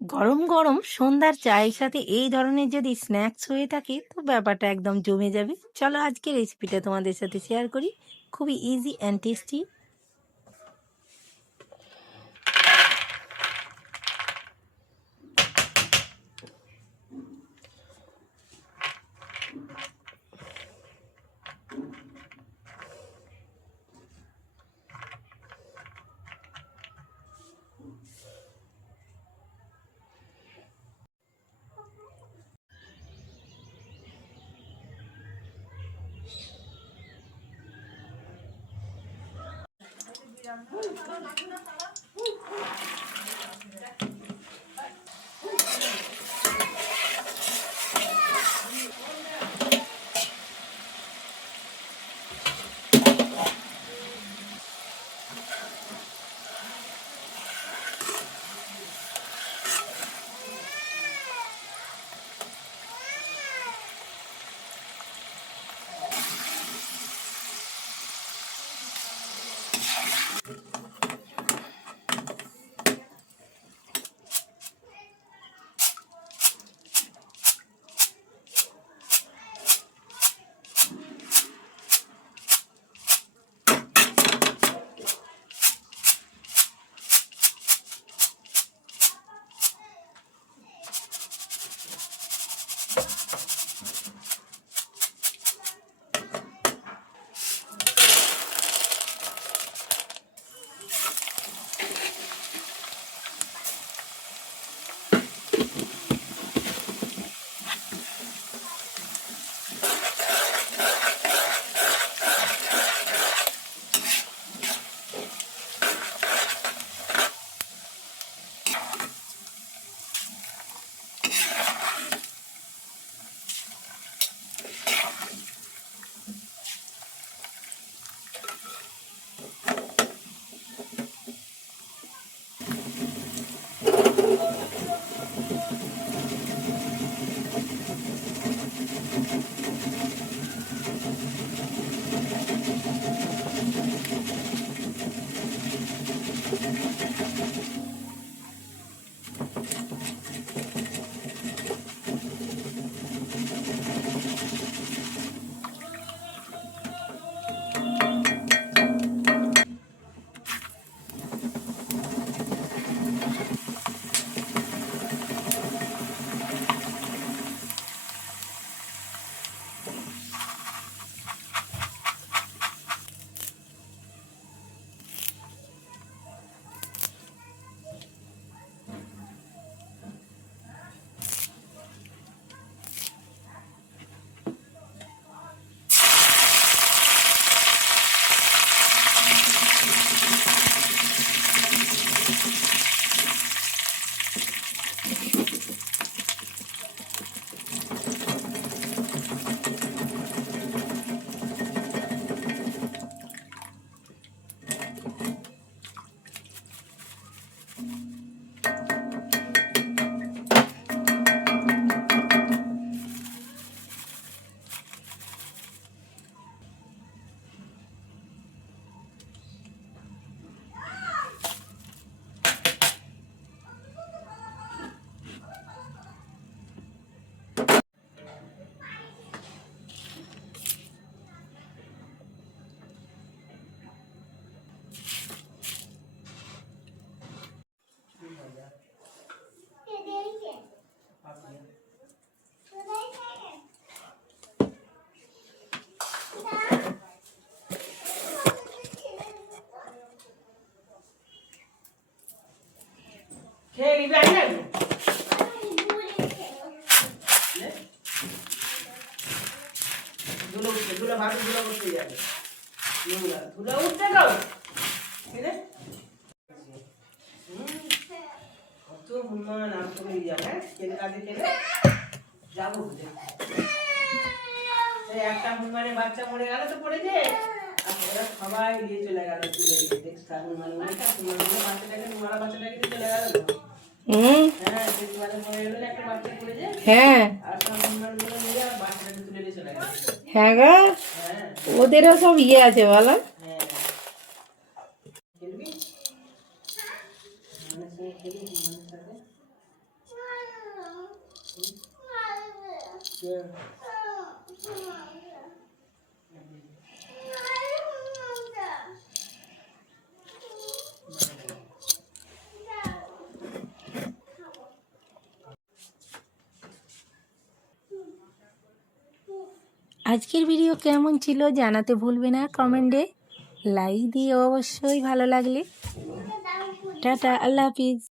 গরম গরম সন্ধ্যার চায়ের সাথে এই ধরনের যদি স্ন্যাক্স হয়ে থাকে তো ব্যাপারটা একদম জমে যাবে। চলো আজকে রেসিপিটা তোমাদের সাথে শেয়ার করি। খুবই ইজি অ্যান্ড টেস্টি। খেয়ে নিবি আই না ধুলো উঠছে, ধুলো ভাবি ধুলো করতে যাবে, ধুলো উঠতে দাও কত হুমান আম করে যাবে। হ্যাঁ কেটে কাজে কেটে যাবো একটা হুমানের বাচ্চা মরে গেল তো পড়েছে, আর ওরা সবাই নিয়ে চলে গেল তুলে এক্সট্রা হুমান বাচ্চাটাকে হুমারা বাচ্চাটাকে চলে গেল। হ্যাঁ একটা বাচ্চা পড়েছে, হ্যাঁ আর সব হুমানগুলো নিয়ে বাচ্চাটাকে তুলে নিয়ে চলে গেল। হ্যাঁ গা, ওদেরও সব ইয়ে আছে বলো। হ্যাঁ খেলবি মানে সে খেলি হুমানের সাথে আজকের ভিডিও কেমন ছিল জানাতে ভুলবে না কমেন্টে, লাইক দিয়ে অবশ্যই ভালো লাগলে। টাটা, আল্লাহ হাফিজ।